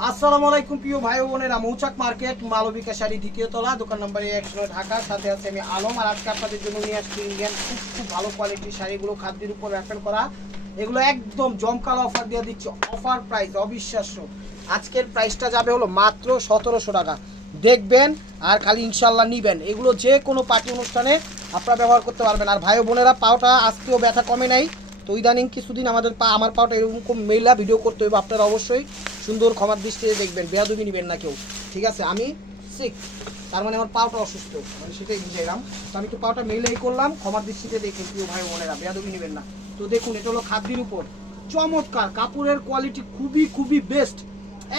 আসসালামু আলাইকুম প্রিয় ভাই ও বোনেরা, মৌচাক মার্কেট মালবিকা শাড়ি দ্বিতীয় তলা, দোকান নম্বর 100 ঢাকা। সাথে আছে আমি আলম। আর আজকে আপনাদের জন্য নিয়ে আসছি ইন্ডিয়ান খুব ভালো কোয়ালিটির শাড়িগুলো, খাদ্যের উপর র্যাফেল করা। এগুলো একদম জমকালো অফার দিয়ে দিচ্ছি, অফার প্রাইস অবিশ্বাস্য। আজকের প্রাইসটা যাবে হলো মাত্র 1700 টাকা। দেখবেন আর খালি ইনশাল্লাহ নিবেন। এগুলো যে কোনো পার্টি অনুষ্ঠানে আপনারা ব্যবহার করতে পারবেন। আর ভাই ও বোনেরা, পাওটা আজকেও ব্যথা কমে নাই তো ইদানিং কিছুদিন আমার পাওটা এরকম মেলা ভিডিও করতে হবে। আপনারা অবশ্যই সুন্দর ক্ষমার দৃষ্টিতে দেখবেন, বেয়াদবি নেবেন না কেউ, ঠিক আছে? আমি সিক, তার মানে আমার পাওটা অসুস্থ, মানে সেটাই বুঝাইলাম। তো আমি একটু পাওটা মেলাই করলাম, ক্ষমার দৃষ্টিতে দেখেন প্রিয় ভাই বোনেরা, বেয়াদবি নেবেন না। তো দেখুন, এটা হলো খাদ্যের উপর, চমৎকার কাপড়ের কোয়ালিটি খুবই বেস্ট।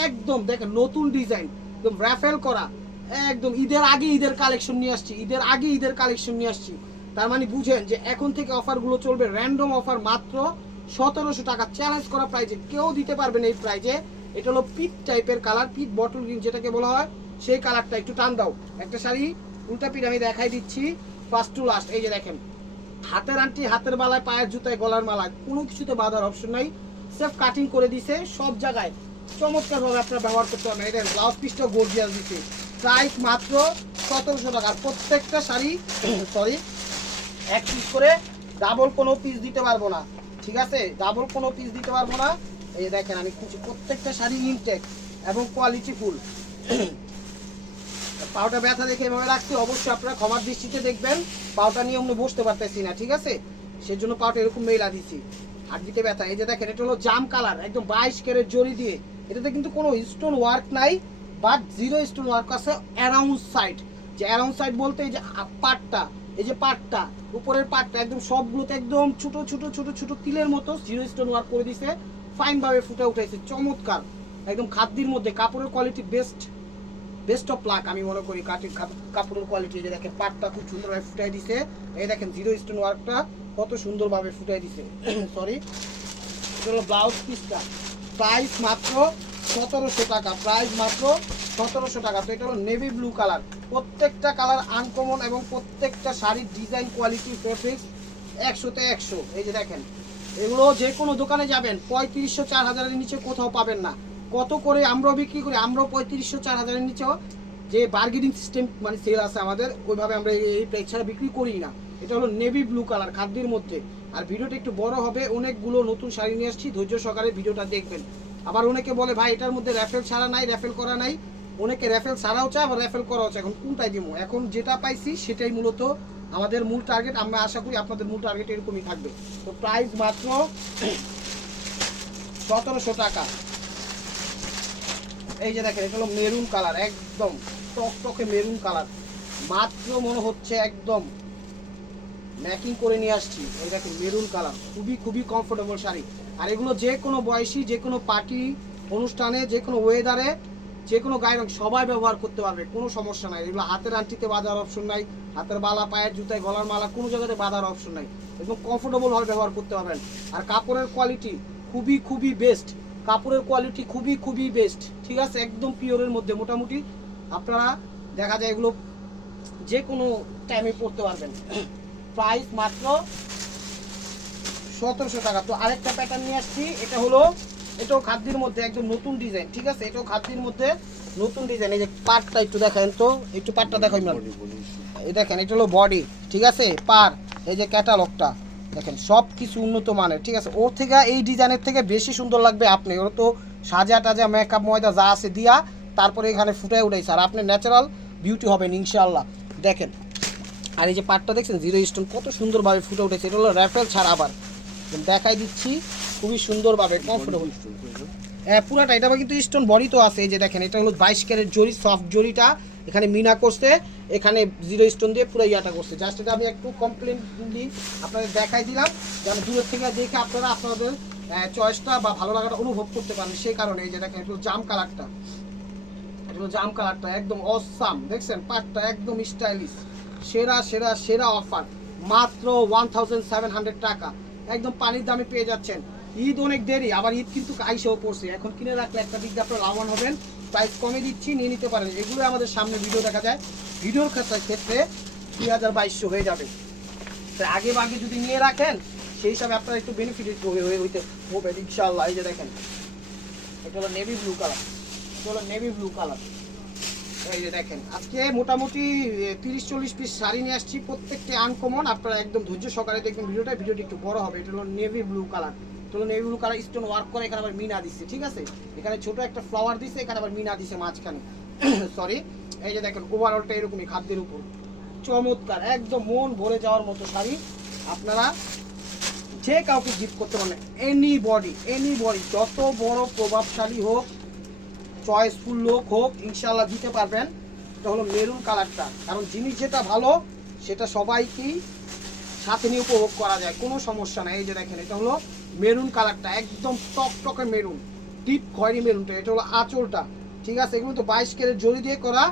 একদম দেখেন নতুন ডিজাইন, একদম র্যাফেল করা, একদম ঈদের আগে ঈদের কালেকশন নিয়ে আসছি। তার মানে বুঝেন যে এখন থেকে অফারগুলো চলবে, র্যান্ডম অফার, মাত্র 1700 টাকা। চ্যালেঞ্জ করা প্রাইজে, কেউ দিতে পারবে না এই প্রাইজে। এটা হলো পিট টাইপের কালার, পিট বটল গ্রিন যেটাকে বলা হয়, সেই কালারটা। একটু টান দাও একটা শাড়ি, উল্টা পিঠ আমি দেখাই দিচ্ছি ফার্স্ট টু লাস্ট। এই যে দেখেন, হাতের আংটি, হাতের বালায়, পায়ের জুতায়, গলার মালায়, কোনো কিছুতে বাঁধার অপশন নাই। সেফ কাটিং করে দিছে সব জায়গায়, চমৎকারভাবে আপনারা ব্যবহার করতে পারবেন। এই দেখেন ব্লাউজ পিসটা গর্জিয়াস দিচ্ছে। প্রাইস মাত্র 1700 টাকা। আর প্রত্যেকটা শাড়ি সরি, এক পিস করে, ডাবল কোনো পিস দিতে পারবো না, ঠিক আছে? ডাবল কোনো পিস দিতে পারবো না। এই দেখেন আমি খুঁজছি, প্রত্যেকটা শাড়ি ইনটেক এবং কোয়ালিটি ফুল। পাউটা ব্যথা দেখে এভাবে রাখছি, অবশ্যই আপনারা ক্ষমার দৃষ্টিতে দেখবেন। পাউটা নিয়ে অমনি বসতে পারতেছি না, ঠিক আছে? সেজন্য পাউটা এরকম মেলা দিচ্ছি, হাড্ডিতে ব্যথা। এই যে দেখেন, এটা হলো জাম কালার, একদম 22 ক্যারেট জরি দিয়ে। এটাতে কিন্তু কোনো স্টোন ওয়ার্ক নাই, বাট 0 স্টোন ওয়ার্ক আছে অ্যারাউন্ড সাইড। যে অ্যারাউন্ড সাইড বলতে এই যে পাটটা, এই যে পাটটা, উপরের পাটটা একদম সবগুলোতে একদম ছোট ছোট তিলের মতো 0 স্টোন ওয়ার্ক করে দিছে, ফাইনভাবে ফুটে উঠাইছে, চমৎকার। একদম খাদ্যের মধ্যে, কাপড়ের কোয়ালিটি বেস্ট অফ লাক আমি মনে করি। কাপড়ের কোয়ালিটি, যে দেখেন পাটটা খুব সুন্দরভাবে ফুটাই দিছে। এই দেখেন 0 স্টোন ওয়ার্কটা কত সুন্দরভাবে ফুটাই দিছে। সরি, এটা হলো ব্লাউজ পিসটা। প্রাইস মাত্র 1700 টাকা, প্রাইস মাত্র 1700 টাকা। তো এটা হলো নেভি ব্লু কালার, প্রত্যেকটা কালার আনকমন এবং প্রত্যেকটা শাড়ির ডিজাইন কোয়ালিটি ফেব্রিক্স 100তে 100। এই যে দেখেন, এগুলো যে কোনো দোকানে যাবেন 3500 4000-এর নিচে কোথাও পাবেন না। কত করে আমরাও বিক্রি করি, আমরাও 3500 4000-এর নিচেও, যে বার্গেনিং সিস্টেম মানে সেল আছে আমাদের, ওইভাবে আমরা এই প্রাইস ছাড়া বিক্রি করি না। এটা হলো নেভি ব্লু কালার খাদ্যের মধ্যে। আর ভিডিওটা একটু বড় হবে, অনেকগুলো নতুন শাড়ি নিয়ে আসছি, ধৈর্য সহকারে ভিডিওটা দেখবেন। আবার অনেকে বলে ভাই এটার মধ্যে র্যাফেল ছাড়া নাই, র্যাফেল করা নাই। অনেকে র্যাফেল ছাড়াও চায়, আবার র্যাফেল করাও চায়। এখন কোনটাই দিব? এখন যেটা পাইছি সেটাই মূলত আমাদের মূল টার্গেট। আমরা আশা করি আপনাদের মূল টার্গেট এরকমই থাকবে। তো প্রাইস মাত্র 1700 টাকা। এই যে দেখেন, এটা হলো মেরুন কালার, একদম টকটকে মেরুন কালার, মাত্র মনে হচ্ছে একদম ম্যাকিং করে নিয়ে আসছি। এই দেখেন মেরুন কালার, খুবই কমফোর্টেবল শাড়ি। আর এগুলো যে কোনো বয়সী, যে কোনো পার্টি অনুষ্ঠানে, যে কোনো ওয়েদারে, যে কোনো গায়ের রং সবাই ব্যবহার করতে পারবে, কোনো সমস্যা নাই। এগুলো হাতের আংটিতে বাঁধার অপশন নাই, হাতের বালা, পায়ের জুতায়, গলার মালা, কোনো জায়গাতে বাঁধার অপশন নাই। একদম কমফোর্টেবলভাবে ব্যবহার করতে পারবেন। আর কাপড়ের কোয়ালিটি খুবই বেস্ট, কাপড়ের কোয়ালিটি খুবই বেস্ট, ঠিক আছে? একদম পিওরের মধ্যে, মোটামুটি আপনারা দেখা যায় এগুলো যে কোনো টাইমে পড়তে পারবেন। প্রাইস মাত্র 1700 টাকা। তো আরেকটা প্যাটার্ন নিয়ে আসছি, এটা হলো, এটাও খাদ্যের মধ্যে একদম নতুন ডিজাইন, ঠিক আছে? এটাও খাদ্যের মধ্যে নতুন ডিজাইন। এই যে পাটটা একটু দেখেন তো, একটু পাটটা দেখো ইমরান। এই দেখেন, এটা হলো বডি, ঠিক আছে? পার, এই যে ক্যাটালগটা দেখেন, সব কিছু উন্নত মানের, ঠিক আছে? ওর থেকে এই ডিজাইনের থেকে বেশি সুন্দর লাগবে আপনি। ওর তো সাজা টাজা মেকআপ ময়দা যা আছে দিয়া তারপরে এখানে ফুটাই উঠাইছে, আর আপনি ন্যাচারাল বিউটি হবেন ইনশাআল্লাহ। দেখেন, আর এই যে পাটটা দেখছেন 0 স্টোন, কত সুন্দরভাবে ফুটে উঠেছে। এটা হলো র্যাফেল ছাড়া, আবার দেখাই দিচ্ছি, খুবই সুন্দরভাবে কমফোর্টেবল। হ্যাঁ পুরাটা, এটা কিন্তু স্টোন বডি তো আছে। এই যে দেখেন, এটা হলো 22 ক্যারেট জরি, সফট জরিটা এখানে মিনা করছে, এখানে 0 স্টোন দিয়ে পুরো ইয়াটা করছে। জাস্ট এটা আমি একটু কমপ্লিটলি আপনাদের দেখাই দিলাম, যেন দূরের থেকে দেখে আপনারা আপনাদের চয়েসটা বা ভালো লাগাটা অনুভব করতে পারেন, সেই কারণে। এই যে দেখেন, একটু জাম কালারটা, জাম কালারটা একদম অসাম, দেখছেন? পাটটা একদম স্টাইলিশ, সেরা অফার, মাত্র 1700 টাকা। একদম পানির দামে পেয়ে যাচ্ছেন। ঈদ অনেক দেরি, আবার ঈদ কিন্তু আইসেও পড়ছে, এখন কিনে রাখলে একটা দিক দিয়ে আপনারা লাভবান হবেন। প্রাইস কমে দিচ্ছি, নিয়ে নিতে পারেন। এগুলো আমাদের সামনে ভিডিও দেখা যায়, ভিডিওর ক্ষেত্রে 2200 হয়ে যাবে। তাই আগে যদি নিয়ে রাখেন, সেই হিসাবে আপনারা একটু বেনিফিট হইতে হবে ইনশাআল্লাহ। এই যে দেখেন, এটা হলো নেভি ব্লু কালার, চলো নেভি ব্লু কালার। এই যে দেখেন আজকে মোটামুটি 30-40 পিস শাড়ি নিয়ে আসছি, প্রত্যেকটা আনকমন। আপনারা একদম ধৈর্য সহকারে দেখবেন ভিডিওটি একটু বড় হবে। এটা হলো নেভি ব্লু কালার, চলো navy blue colour stone work করে, এখানে আবার মিনা দিচ্ছে, ঠিক আছে। এখানে ছোট একটা ফ্লাওয়ার দিচ্ছে, এখানে আবার মিনা দিচ্ছে মাঝখানে সরি। এই যে দেখেন ওভারঅলটা এরকমই খাদ্যের উপর চমৎকার, একদম মন ভরে যাওয়ার মতো শাড়ি। আপনারা যে কাউকে গিফট করতে পারেন, এনি বডি যত বড় প্রভাবশালী হোক, চয়েসফুল লোক হোক, ইনশাল্লাহ দিতে পারবেন। এটা হলো মেরুন কালারটা, কারণ জিনিস যেটা ভালো সেটা সবাইকেই সাথে নিয়ে উপভোগ করা যায়, কোনো সমস্যা নাই। এই যে দেখেন এটা হলো মেরুন কালারটা, একদম টকটকে মেরুন, ডিপ খয়েরি মেরুনটা। এটা হলো আঁচলটা, ঠিক আছে। এগুলো তো 22 ক্যারেট জরি দিয়ে করা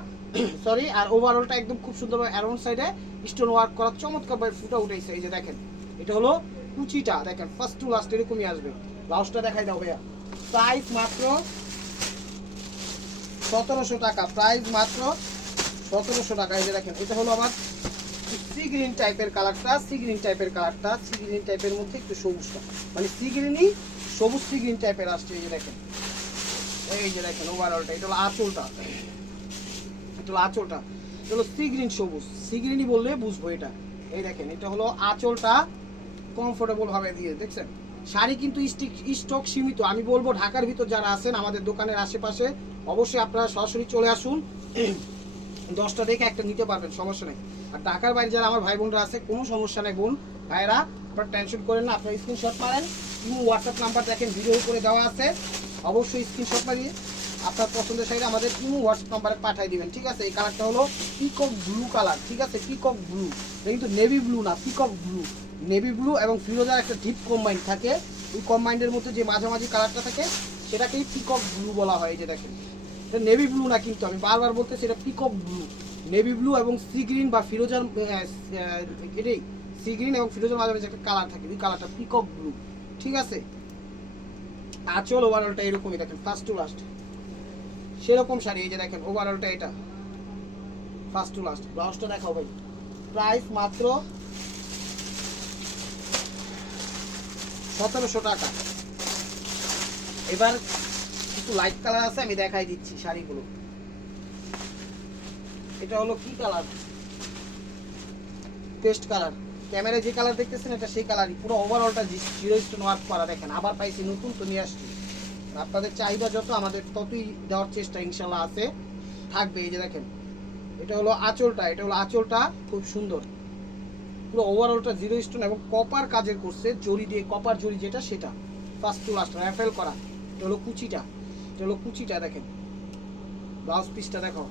সরি। আর ওভারঅলটা একদম খুব সুন্দরভাবে অ্যারাউন্ড সাইডে স্টোন ওয়ার্ক করা, চমৎকারভাবে ফুটা উঠেছে। এই যে দেখেন এটা হলো কুচিটা, দেখেন ফার্স্ট টু লাস্ট এরকমই আসবে। ব্লাউজটা দেখাই দাও ভাইয়া। প্রাইস মাত্র 1700 টাকা, প্রাইস মাত্র 1700 টাকা। এই যে দেখেন এটা হলো আমার সি গ্রিন টাইপের কালারটা, সি গ্রিন টাইপের মধ্যে একটু সবুজটা, মানে সি গ্রিনই সবুজ সি গ্রিন টাইপের আসছে। এই যে দেখেন ওভারঅলটা এটা হলো আঁচলটা, এটা হলো সি গ্রিন সবুজ, সি গ্রিনই বললে বুঝবো এটা। এই দেখেন এটা হলো আঁচলটা, কমফোর্টেবল ভাবে দিয়ে দেখছেন। শাড়ি কিন্তু স্টক সীমিত, আমি বলবো ঢাকার ভিতর যারা আছেন আমাদের দোকানের আশেপাশে, অবশ্যই আপনারা সরাসরি চলে আসুন, 10টা দেখে একটা নিতে পারবেন, সমস্যা নেই। আর ঢাকার বাইরে যারা আমার ভাই বোনরা আছে, কোনো সমস্যা নেই বোন ভাইরা, আপনারা টেনশন করেন না। আপনারা স্ক্রিনশট মারেন, হোয়াটসঅ্যাপ নাম্বার দেখেন ভিডিও করে দেওয়া আছে, অবশ্যই স্ক্রিনশট মারিয়ে আপনার পছন্দের শাড়ি আমাদের হোয়াটসঅ্যাপ নাম্বারে পাঠিয়ে দিবেন, ঠিক আছে। এই কালারটা হলো পিকক ব্লু কালার, ঠিক আছে, পিকক ব্লু, এটা কিন্তু নেভি ব্লু না, পিকক ব্লু। নেভি ব্লু এবং ফিরোজার একটা ডিপ কম্বাইন থাকে, ওই কম্বাইন্ডের মধ্যে যে মাঝামাঝি কালারটা থাকে সেটাকেই পিকক ব্লু বলা হয়। এই যে দেখেন এটা নেভি ব্লু না, কিন্তু আমি বারবার বলতেছি এটা পিকক ব্লু। নেভি ব্লু এবং সি গ্রিন বা ফিরোজার, এটাই সি গ্রিন এবং ফিরোজার মাঝামাঝি একটা কালার থাকে, ওই কালারটা পিকক ব্লু, ঠিক আছে। আঁচল ওভারঅলটা এরকমই দেখেন ফার্স্ট টু লাস্ট সেরকম শাড়ি। এই যে দেখেন ওভারঅলটা এটা ফার্স্ট টু লাস্ট। ব্লাউজটা দেখাও ভাই। প্রাইস মাত্র 1700 টাকা। এবার কিছু লাইট কালার আছে, আমি দেখাই দিচ্ছি শাড়িগুলো। এটা হলো কি কালার, পেস্ট কালার। ক্যামেরায় যে কালার দেখতেছেন এটা সেই কালারই, পুরো ওভারঅলটা জিরো স্টোন ওয়ার্ক করা। দেখেন আবার পাইছি নতুন, তো নিয়ে আসছি। আপনাদের চাহিদা যত আমাদের ততই দেওয়ার চেষ্টা ইনশাল্লাহ আছে, থাকবে। এই যে দেখেন এটা হলো আঁচলটা, খুব সুন্দর, পুরো ওভারঅলটা জিরো স্টোন এবং কপার কাজের করছে, জরি দিয়ে কপার জরি যেটা সেটা, ফার্স্ট টু লাস্ট র্যাফেল করা। এটা হলো কুচিটা, দেখেন ব্লাউজ পিসটা দেখো।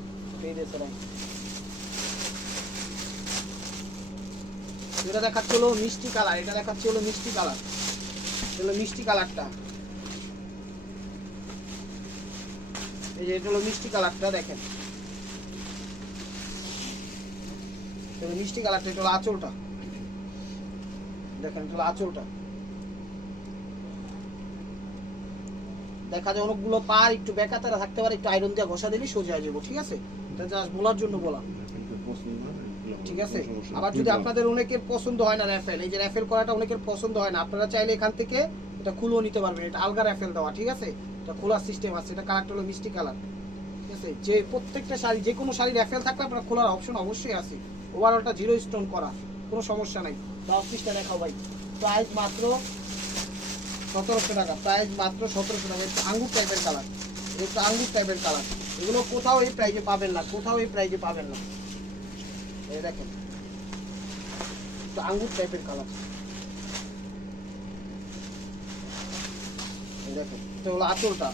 এটা দেখাচ্ছে হলো মিষ্টি কালার, মিষ্টি কালারটা। এই যে এটা হলো মিষ্টি কালারটা, দেখেন মিষ্টি কালারটা। এটা হলো আঁচলটা, দেখেন এটা হলো আঁচলটা। দেখা যায় অনেকগুলো পার একটু বেকাতারা থাকতে পারে, একটু আয়রন দিয়ে ঘষা দিলেই সোজা হয়ে যাবো, ঠিক আছে। এটা জাস্ট বলার জন্য বলা, ঠিক আছে। আবার যদি আপনাদের অনেকের পছন্দ হয় না র্যাফেল, এই যে র্যাফেল করাটা অনেকের পছন্দ হয় না, আপনারা চাইলে এখান থেকে এটা খুলেও নিতে পারবেন। এটা আলগা র্যাফেল দেওয়া, ঠিক আছে, এটা খোলার সিস্টেম আছে। এটা কালারটা হলো মিষ্টি কালার, ঠিক আছে। যে প্রত্যেকটা শাড়ি, যে কোনো শাড়ি র্যাফেল থাকলে আপনার খোলার অপশন অবশ্যই আছে। ওভারঅলটা জিরো স্টোন করা, কোনো সমস্যা নাই। 10 পিসটা দেখাও ভাই। প্রাইস মাত্র 1700 টাকা, প্রাইস মাত্র 1700 টাকা। একটু আঙ্গুর টাইপের কালার, এগুলো কোথাও এই প্রাইজে পাবেন না, এই দেখেন একটু আঙ্গুর টাইপের কালার। এই দেখেন এটা হলো আঁচলটা,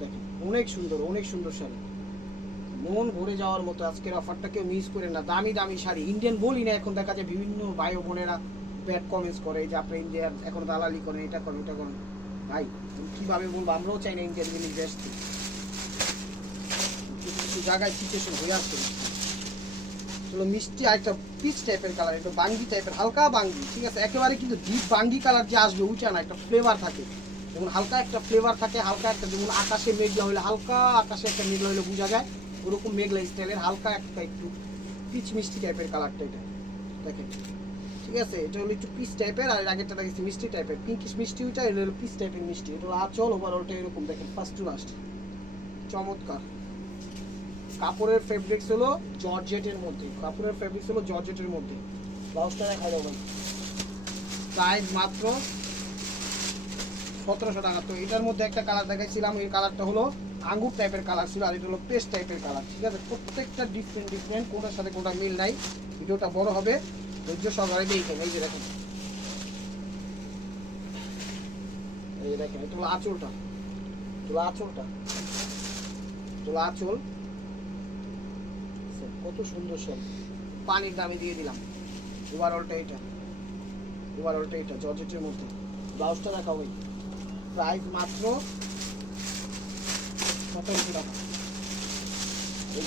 দেখেন অনেক সুন্দর শাড়ি, মন ভরে যাওয়ার মতো। আজকের অফারটা কেউ মিস করে না। দামি শাড়ি, ইন্ডিয়ান বলি না, এখন দেখা যায় বিভিন্ন ভাই বোনেরা ব্যাড কমেন্টস করে যে আপনি ইন্ডিয়ান এখন দালালি করেন, এটা করেন। ভাই কিভাবে বলবো, আমরাও চাই না ইন্ডিয়ান জিনিস বেস্ট, কিছু জায়গায় সিচুয়েশন হয়ে আসছে। চলো মিষ্টি আরেকটা পিচ টাইপের কালার, একটু বাঙ্গি টাইপের, হালকা বাঙ্গি, ঠিক আছে। একেবারে কিন্তু ডিপ বাঙ্গি কালার যে আসবে উঠে না, একটা ফ্লেভার থাকে, যেমন হালকা একটা ফ্লেভার থাকে, হালকা একটা, যেমন আকাশে মেঘলা হইলে হালকা আকাশে একটা মেঘলা হইলে বোঝা যায়, ওরকম মেঘলা স্টাইলের হালকা একটা একটু পিচ মিষ্টি টাইপের কালারটা এটা, দেখেন ঠিক ঠিক আছে, এটা হলো একটু পিস টাইপের, আর এর আগেরটা দেখেছি মিষ্টি টাইপের, পিঙ্কিশ মিষ্টি, ওইটা এটা হলো পিস টাইপের মিষ্টি। এটা হলো আঁচল, ওভারঅলটা এরকম দেখেন ফার্স্ট টু লাস্ট, চমৎকার। কাপড়ের ফেব্রিক্স হলো জর্জেটের মধ্যে, কাপড়ের ফেব্রিক্স হলো জর্জেটের মধ্যে। ব্লাউজটা দেখা যাবে, প্রাইস মাত্র 1700 টাকা। তো এটার মধ্যে একটা কালার দেখাইছিলাম, এই কালারটা হলো আঙ্গুর টাইপের কালার ছিল, আর এটা হলো পেস্ট টাইপের কালার। ঠিক আছে, প্রত্যেকটা ডিফারেন্ট ডিফারেন্ট, কোনটার সাথে কোনটা মিল নাই। ভিডিওটা বড় হবে, ধৈর্য সহকারে দেখেন। এই যে দেখেন, এই যে দেখেন, এটা হলো আঁচলটা, আঁচল কত সুন্দর সব পানির দামে দিয়ে দিলাম। ওভারঅলটা এটা জর্জেটের মধ্যে। ব্লাউজটা দেখা ওই প্রাইস মাত্র 1700 টাকা।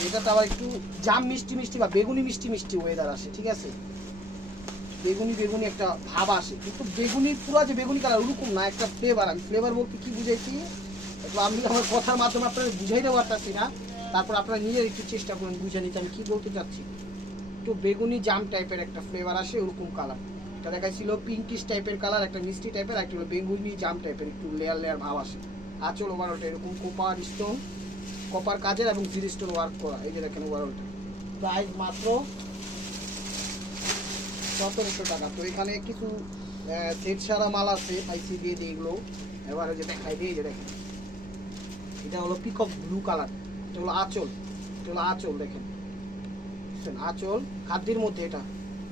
এটা আবার একটু জাম মিষ্টি মিষ্টি বা বেগুনি মিষ্টি মিষ্টি ওয়েদার আসে। ঠিক আছে, বেগুনি একটা ভাব আসে, কিন্তু বেগুনি পুরো যে বেগুনি কালার ওরকম না, একটা ফ্লেভার। আমি ফ্লেভার বলতে কি বুঝাইছি, আমি আমার কথার মাধ্যমে আপনারা বুঝাইতে পারতেছি না, তারপর আপনারা নিজের একটু চেষ্টা করুন বুঝে নিতে আমি কি বলতে চাচ্ছি। একটু বেগুনি জাম টাইপের একটা ফ্লেভার আসে, ওরকম কালার। এটা দেখাইছিল পিঙ্কিশ টাইপের কালার, একটা মিষ্টি টাইপের, একটা হলো বেগুনি জাম টাইপের, একটু লেয়ার লেয়ার ভাব আসে। আঁচল ওভারঅলটা এরকম কপার কাজের এবং জিরি স্টোন ওয়ার্ক করা। এই যে দেখেন ওভারঅলটা প্রাইস মাত্র 1700 টাকা। তো এখানে কিছু সেট সারা মাল আছে, পাইসি দিয়ে দিই এগুলো। এবারে যে দেখাই দিই, যে দেখেন এটা হলো পিকক ব্লু কালার, এটা হলো আঁচল, দেখেন আঁচল খাদ্যের মধ্যে। এটা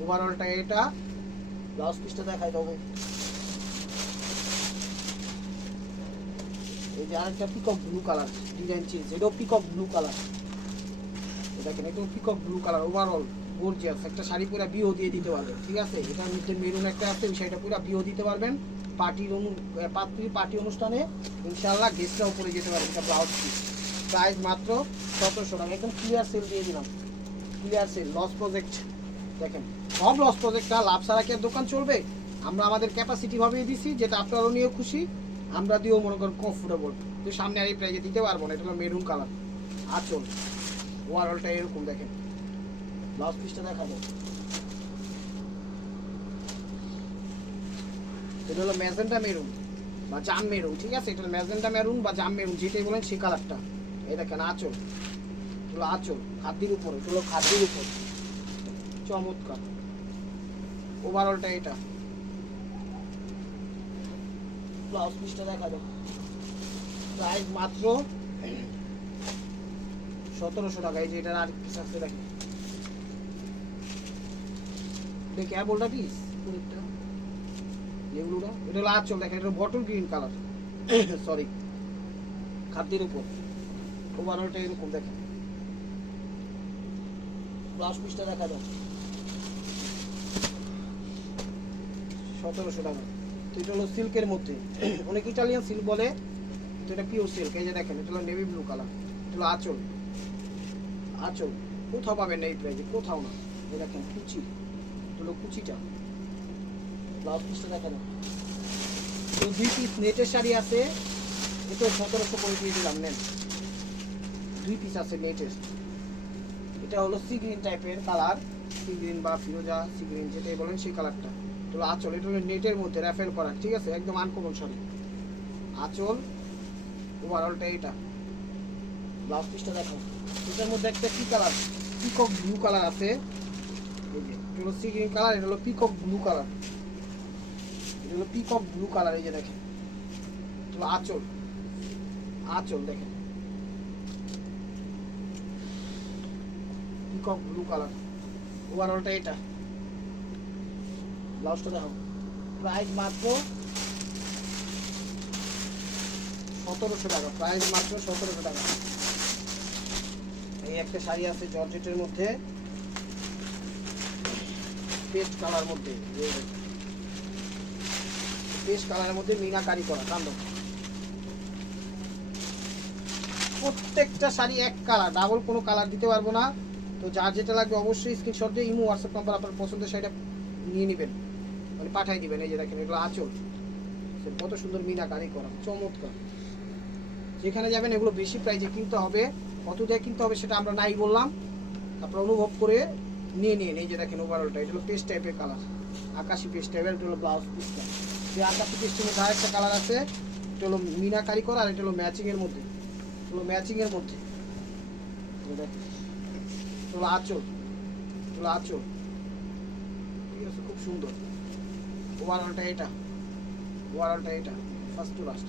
ওভারঅলটা এটা, ব্লাউজ পিসটা দেখাই দেবো। এই যে আরেকটা peacock blue colour design change, এটাও পিকক ব্লু কালার। দেখেন এটাও peacock blue colour, overall gorgeous. একটা শাড়ি পুরো বিয়েও দিয়ে দিতে পারবেন। ঠিক আছে, এটার মধ্যে মেরুন একটা আছে, ওই শাড়িটা পুরো বিয়েও দিতে পারবেন। পার্টি অনুষ্ঠানে ইনশাআল্লাহ গেস্টরাও পরে যেতে পারবেন। এটা ব্লাউজ পিস, প্রাইস মাত্র 1700 টাকা। একদম ক্লিয়ার সেল দিয়ে দিলাম, ক্লিয়ার সেল, লস প্রজেক্ট। দেখেন সব লস প্রজেক্টটা, লাভ ছাড়া কি আর দোকান চলবে? আমরা আমাদের ক্যাপাসিটি ভাবে দিছি, যেটা আপনারাও নিয়ে খুশি, আমরা দিয়েও মনে করেন কমফোর্টেবল। তো সামনে আর এই প্রাইজে দিতে পারবো না। এটা হলো মেরুন কালার, আঁচল ওভারঅলটা এরকম। দেখেন ব্লাউজ পিসটা দেখাবো, এটা হলো ম্যাজেন্টা মেরুন বা জাম মেরুন। ঠিক আছে, এটা ম্যাজেন্টা মেরুন বা জাম মেরুন, যেটাই বলেন সেই কালারটা। এই দেখেন আঁচল, এগুলো আঁচল খাদ্যের উপরে, এগুলো খাদ্যের উপর, চমৎকার। ওভারঅলটা এটা, ব্লাউজ পিসটা দেখাবো, প্রাইস মাত্র 1700 টাকা। এই যে এটার আর পিস আছে দেখেন, দেখে বলটা পিস এগুলোটা। এটা হলো আঁচল, দেখেন এটা বটল গ্রিন কালার, সরি খাদ্যের উপর। ওভারঅলটা এরকম দেখেন, ব্লাউজ পিসটা দেখা যায় 1700 টাকা। তো এটা হলো সিল্কের মধ্যে, অনেক ইটালিয়ান সিল্ক বলে, তো এটা পিওর সিল্ক। এই যে দেখেন এটা হলো নেভি ব্লু কালার, এটা হলো আঁচল কোথাও পাবেন না এই প্রাইজে, কোথাও না। এই দেখেন কুচি, এটা হলো কুচিটা। ব্লাউজ পিসটা দেখেন, তো 2 পিস নেটের শাড়ি আছে, এটা 1700 করে দিয়ে দিলাম, নেন 2 পিস আছে নেটের। এটা হলো সি গ্রিন টাইপের কালার, সি গ্রিন বা ফিরোজা সি গ্রিন যেটাই বলেন সেই কালারটা। এটা হলো আঁচল, এটা হলো নেটের মধ্যে র্যাফেল করা। ঠিক আছে, একদম আনকমন শাড়ি, আঁচল ওভারঅলটা এটা। ব্লাউজ পিসটা দেখো, এটার মধ্যে একটা কি কালার, পিকক ব্লু কালার আছে। এই যে এটা হলো সি গ্রিন কালার, এটা হলো পিকক ব্লু কালার, এটা হলো পিকক ব্লু কালার। এই যে দেখেন এটা হলো আঁচল দেখেন পিকক ব্লু কালার, ওভারঅলটা এটা। ব্লাউজটা দেখো, প্রাইস মাত্র 1700 টাকা, প্রাইস মাত্র 1700 টাকা। এই একটা শাড়ি আছে জর্জেটের মধ্যে, পেস্ট কালার মধ্যে, পেস্ট কালারের মধ্যে মিনাকারি করা কান্ড। প্রত্যেকটা শাড়ি এক কালার, ডাবল কোনো কালার দিতে পারবো না। তো যার যেটা লাগবে অবশ্যই স্ক্রিনশট দিয়ে ইমো হোয়াটসঅ্যাপ নাম্বার আপনার পছন্দের শাড়িটা নিয়ে নেবেন, মানে পাঠিয়ে দিবেন। এই যে দেখেন এগুলো আঁচল, কত সুন্দর মিনাকারি করা, চমৎকার। যেখানে যাবেন এগুলো বেশি প্রাইজে কিনতে হবে, কত দিয়ে কিনতে হবে সেটা আমরা নাই বললাম, আপনারা অনুভব করে নিয়ে নিন। এই যে দেখেন ওভারঅলটা, এটা হলো পেস্ট টাইপের কালার, আকাশি পেস্ট টাইপের, এটা হলো ব্লাউজ পিসটা। যে আকাশি পেস্টের মধ্যে আরেকটা কালার আছে, এটা হলো মিনাকারি করা, আর এটা হলো ম্যাচিংয়ের মধ্যে, হলো ম্যাচিংয়ের মধ্যে। দেখেন এটা হলো আঁচল, হলো আঁচল, ঠিক আছে, খুব সুন্দর। ওভারঅলটা এটা, ওভারঅলটা এটা ফার্স্ট টু লাস্ট।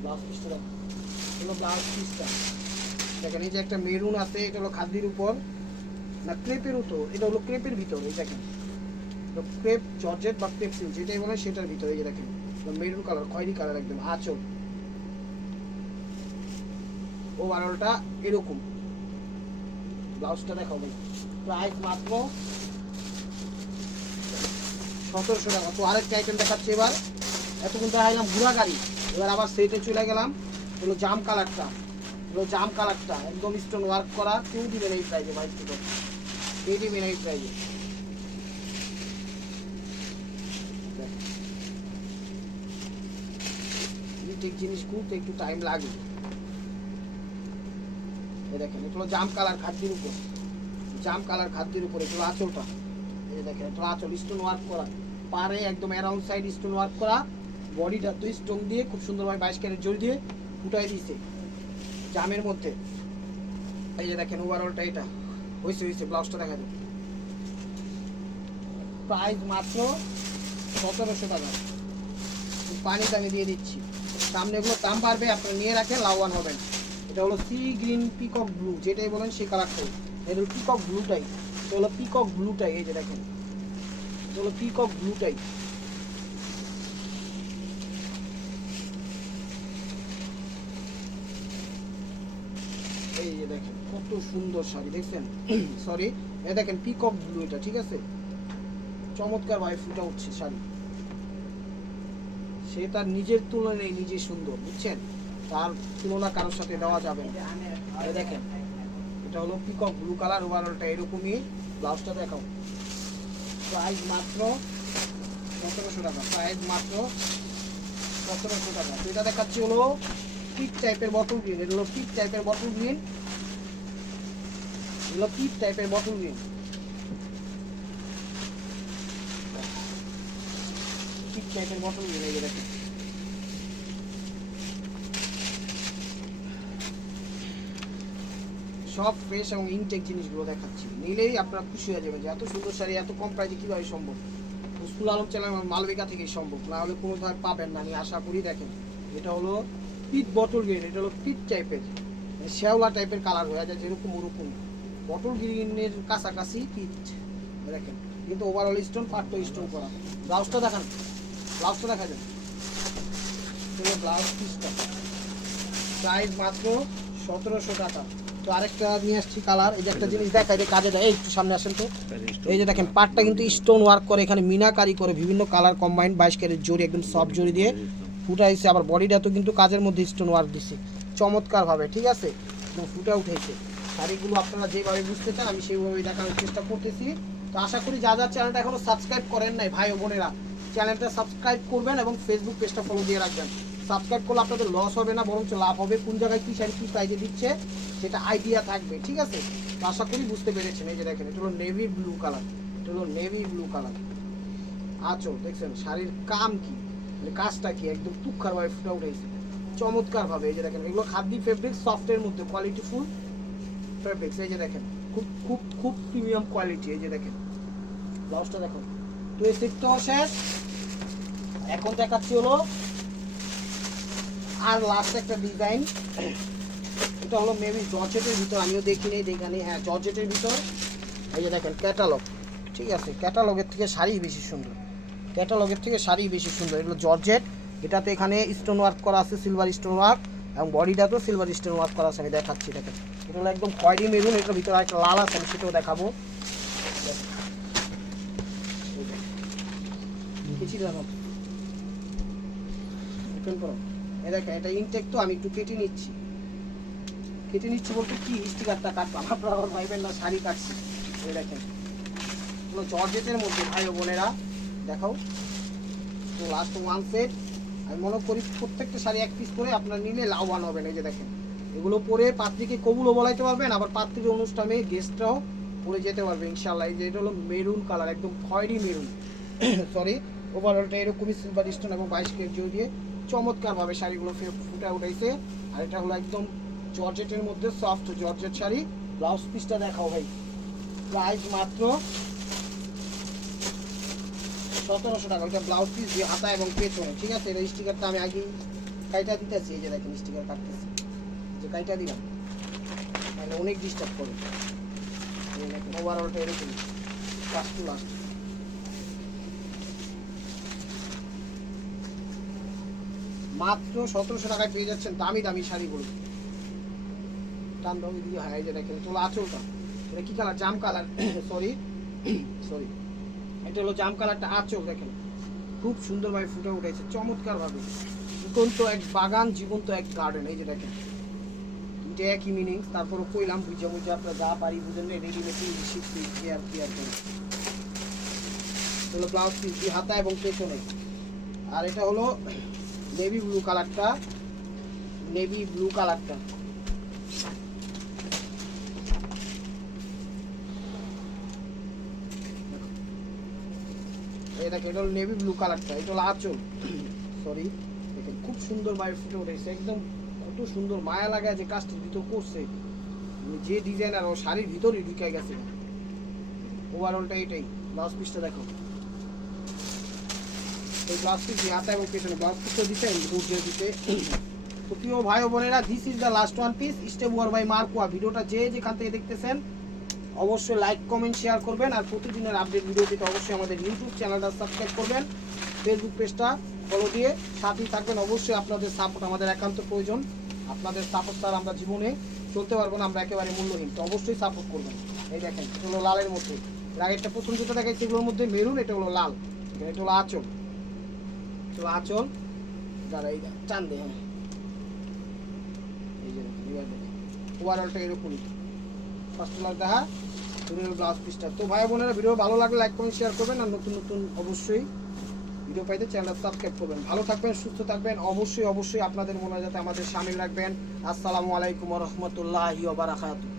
ব্লাউজ পিসটা দেখো, হলো ব্লাউজ পিসটা। দেখেন এই যে একটা মেরুন আছে, এটা হলো খাদির উপর না ক্রেপের উপর, এটা হলো ক্রেপের ভিতর। এই দেখেন ক্রেপ জর্জেট বা ক্রেপ সিল্ক যেটাই বলে সেটার ভিতরে। এই যে দেখেন মেরুন কালার, খয়েরি কালার একদম আঁচল। ওভারঅলটা এরকম। ব্লাউজটা দেখাও ভাই, প্রাইস মাত্র 1700 টাকা। তো আরেকটা আইটেম দেখাচ্ছি এবার। এতক্ষণ দেখাইলাম ঘোড়া গাড়ি, এবার আবার সেটে চলে গেলাম। হলো জাম কালারটা, হলো জাম কালারটা একদম স্টোন ওয়ার্ক করা। কেউ দিবেন এই প্রাইজে ভাই, কেউ দিবেন এই প্রাইজে। ঠিক জিনিস খুলতে একটু টাইম লাগে। দেখেন এটা হলো জাম কালার খাদ্যের উপর, জাম কালার খাদ্যের উপর। এটা হলো আঁচলটা, এই দেখেন এটা আঁচল স্টোন ওয়ার্ক করা, পারে একদম অ্যারাউন্ড সাইড স্টোন ওয়ার্ক করা। বডিটা তো স্টোন দিয়ে খুব সুন্দরভাবে 22 ক্যারেট জড়ি দিয়ে ফুটাই দিয়েছে জামের মধ্যে। এই যে দেখেন ওভারঅলটা এটা হয়েছে হয়েছে। ব্লাউজটা দেখা যায়, প্রাইস মাত্র 1700 টাকা। পানি দামে দিয়ে দিচ্ছি, সামনে এগুলো দাম বাড়বে, আপনারা নিয়ে রাখেন, লাভবান হবেন। এটা হলো সি গ্রিন পিকক ব্লু, যেটাই বলেন সেই কালারটাই। এটা হলো পিকক ব্লুটাই, এটা হলো পিকক ব্লুটাই। এই যে দেখেন এটা হলো পিকক ব্লুটাই। এই যে দেখেন কত সুন্দর শাড়ি দেখছেন, সরি এই দেখেন পিকক ব্লু এটা, ঠিক আছে, চমৎকার ভাবে ফুটা উঠছে শাড়ি। সে তার নিজের তুলনায় নিজে সুন্দর, বুঝছেন, তার তুলনা কারোর সাথে দেওয়া যাবে না। এই দেখেন এটা হলো পিকক ব্লু কালার, ওভারঅলটা এরকমই। ব্লাউজটা দেখাও, প্রাইস মাত্র 1700 টাকা, প্রাইস মাত্র 1700 টাকা। তো এটা দেখাচ্ছি হলো পিক টাইপের বটল গ্রিন, এটা হলো পিক টাইপের বটল গ্রিন, এগুলো পিক টাইপের বটল গ্রিন, পিক টাইপের বটল গ্রিন। এই যে দেখেন সব ফ্রেশ এবং ইনটেক জিনিসগুলো দেখাচ্ছি, নিলেই আপনারা খুশি হয়ে যাবেন যে এত সুন্দর শাড়ি এত কম প্রাইসে কীভাবে সম্ভব। মুসকুল আলম চ্যানেল মালবিকা থেকেই সম্ভব, না হলে কোনোভাবে পাবেন না, আমি আশা করি। দেখেন এটা হলো পিট বটল গ্রিন, এটা হলো পিট টাইপের, শ্যাওলা টাইপের কালার হয়ে যায় যেরকম ওরকম বটল গ্রিনের কাছাকাছি পিট। দেখেন কিন্তু ওভারঅল স্টোন, পাট্টো স্টোন করা। ব্লাউজটা দেখান, ব্লাউজটা দেখা যায়, ব্লাউজ পিসটা প্রাইস মাত্র 1700 টাকা। তো আরেকটা নিয়ে আসছি কালার। এই যে একটা জিনিস দেখাই যে কাজে দেয়, একটু সামনে আসেন তো। এই যে দেখেন পাটটা কিন্তু স্টোন ওয়ার্ক করে, এখানে মিনাকারি করে বিভিন্ন কালার কম্বাইন্ড 22 ক্যারেট জড়ি একদম সফট জড়ি দিয়ে ফুটাইছে। আবার বডিটা তো কিন্তু কাজের মধ্যে স্টোন ওয়ার্ক দিছে চমৎকারভাবে, ঠিক আছে, একদম ফুটে উঠেছে। শাড়িগুলো আপনারা যেভাবে বুঝতে চান আমি সেইভাবেই দেখানোর চেষ্টা করতেছি। তো আশা করি যা যা চ্যানেলটা এখনো সাবস্ক্রাইব করেন নাই ভাই ও বোনেরা, চ্যানেলটা সাবস্ক্রাইব করবেন এবং ফেসবুক পেজটা ফলো দিয়ে রাখবেন। সাবস্ক্রাইব করলে আপনাদের লস হবে না, বরঞ্চ লাভ হবে। কোন জায়গায় কী শাড়ি কী প্রাইজে দিচ্ছে সেটা আইডিয়া থাকবে, ঠিক আছে। তো আশা করি বুঝতে পেরেছেন। এই যে দেখেন এটা হলো নেভি ব্লু কালার, এটা হলো নেভি ব্লু কালার। আঁচল দেখছেন, শাড়ির কাম কি, মানে কাজটা কি, একদম তুক্ষারভাবে ফুটে উঠেছে চমৎকারভাবে। এই যে দেখেন এগুলো খাদ্যি ফেব্রিক, সফটের মধ্যে কোয়ালিটি ফুল ফেব্রিক্স। এই যে দেখেন খুব খুব খুব প্রিমিয়াম কোয়ালিটি। এই যে দেখেন ব্লাউজটা দেখো। তো এই সেটটাও শেষ, এখন দেখাচ্ছি হলো আর লাস্ট একটা ডিজাইন। এটা হলো মেবি জর্জেটের ভিতর, আমিও দেখিনি দেখানি, হ্যাঁ জর্জেটের ভিতর। এই যে দেখেন ক্যাটালগ, ঠিক আছে, ক্যাটালগের থেকে শাড়ি বেশি সুন্দর, ক্যাটালগের থেকে শাড়ি বেশি সুন্দর। এগুলো জর্জেট, এটাতে এখানে স্টোন ওয়ার্ক করা আছে, সিলভার স্টোন ওয়ার্ক, এবং বডিটাতেও সিলভার স্টোন ওয়ার্ক করা আছে। আমি দেখাচ্ছি, দেখেন এটা হলো একদম খয়েরি মেরুন, এটার ভিতরে একটা লাল আছে, আমি সেটাও দেখাবো। কিছু দেখো ওপেন করো, এই দেখেন এটা ইনটেক, তো আমি একটু কেটে নিচ্ছি, কেটে নিচ্ছি বলতে কি স্টিকারটা কাটলাম, আপনারা আবার ভাইবেন না শাড়ি কাটছি। এই দেখেন এগুলো জর্জেটের মধ্যে ভাই ও বোনেরা দেখাও। তো লাস্ট ওয়ান সেট, আমি মনে করি প্রত্যেকটা শাড়ি এক পিস করে আপনারা নিলে লাভবান হবেন। এই যে দেখেন এগুলো পরে পাত্রীকে কবুলও বলাইতে পারবেন, আবার পাত্রীর অনুষ্ঠানে গেস্টরাও পরে যেতে পারবে ইনশাল্লাহ। এই যে এটা হলো মেরুন কালার, একদম খয়েরি মেরুন, সরি ওভারঅলটা এরকমই সিলভার স্টোন এবং 22 ক্যারেট জুয়েল দিয়ে চমৎকারভাবে শাড়িগুলো ফুটে উঠাইছে। আর এটা হলো একদম জর্জেটের মধ্যে সফট জর্জেট শাড়ি। ব্লাউজ পিসটা দেখাও ভাই, প্রাইস মাত্র 1700 টাকা। ওইটা ব্লাউজ পিস দিয়ে হাতা এবং পেছনে, ঠিক আছে। এটা স্টিকারটা আমি আগেই কাইটা দিতেছি, এই যে দেখেন স্টিকার কাটতেছি, যে কাইটা দিলাম মানে অনেক ডিস্টার্ব করে। এই দেখেন ওভারঅলটা এরকম ফার্স্ট টু লাস্ট। মাত্র 1700 টাকায় পেয়ে যাচ্ছেন দামি দামি শাড়িগুলো। টান দাম দিয়ে হয়, এই যে দেখেন তোলা আঁচলটা, এটা কি কালার? জাম কালার, সরি সরি, এটা হলো জাম কালারটা আঁচল দেখেন, খুব সুন্দরভাবে ফুটে উঠেছে চমৎকারভাবে। জীবন্ত এক বাগান, জীবন্ত এক গার্ডেন। এই যে দেখেন দুইটা একই মিনিং, তারপরে কইলাম বুঝা বুঝা আপনারা যা পারি বুঝেন না, রেডিমেড শিখছি কেয়ার কেয়ার করে। হলো ব্লাউজ পিস দিয়ে হাতা এবং পেছনে। আর এটা হলো নেভি ব্লু কালারটা, নেভি ব্লু কালারটা এটা হলো নেভি ব্লু কালারটা, এটা হলো আঁচল, সরি দেখেন খুব সুন্দরভাবে ফুটে উঠেছে একদম। কত সুন্দর মায়া লাগায় যে কাজটির ভিতর করছে, যে ডিজাইনার ও শাড়ির ভিতরে ঢুকে গেছে। ওভারঅলটা এটাই। ব্লাউজ পিসটা দেখো, এই ব্লাউজ পিস হাতা এবং পেছনে ব্লাউজ পিসটা দিতে গুড়িয়ে দিতে। তো প্রিয় ভাই ও বোনেরা, this is the last one piece step war by মার্কোয়া। ভিডিওটা যে যেখান থেকে দেখতেছেন অবশ্যই লাইক কমেন্ট শেয়ার করবেন। আর প্রতিদিনের আপডেট ভিডিও পেতে অবশ্যই আমাদের ইউটিউব চ্যানেলটা সাবস্ক্রাইব করবেন, ফেসবুক পেজটা ফলো দিয়ে সাথেই থাকবেন। অবশ্যই আপনাদের সাপোর্ট আমাদের একান্ত প্রয়োজন। আপনাদের সাপোর্ট ছাড়া আমরা জীবনে চলতে পারবো না, আমরা একেবারে মূল্যহীন। তো অবশ্যই সাপোর্ট করবেন। এই দেখেন এটা হলো লালের মধ্যে, আগেরটা প্রথম যেটা দেখাচ্ছি এগুলোর মধ্যে মেরুন, এটা হলো লাল, এটা হলো আঁচল, এটা হলো আঁচল। যারা এই টান দেয়, হ্যাঁ এই যে ওভারঅলটা এরকমই ফার্স্ট কালার দেখা ব্লাউজ পিসটা। তো ভাই বোনেরা, ভিডিও ভালো লাগলে লাইক কমেন্ট শেয়ার করবেন। আর নতুন নতুন অবশ্যই ভিডিও পাইতে চ্যানেলটা সাবস্ক্রাইব করবেন। ভালো থাকবেন, সুস্থ থাকবেন। অবশ্যই অবশ্যই আপনাদের মনে যাতে আমাদের শামিল রাখবেন। আসসালামু আলাইকুম ওয়া রাহমাতুল্লাহি ওয়া বারাকাতুহু।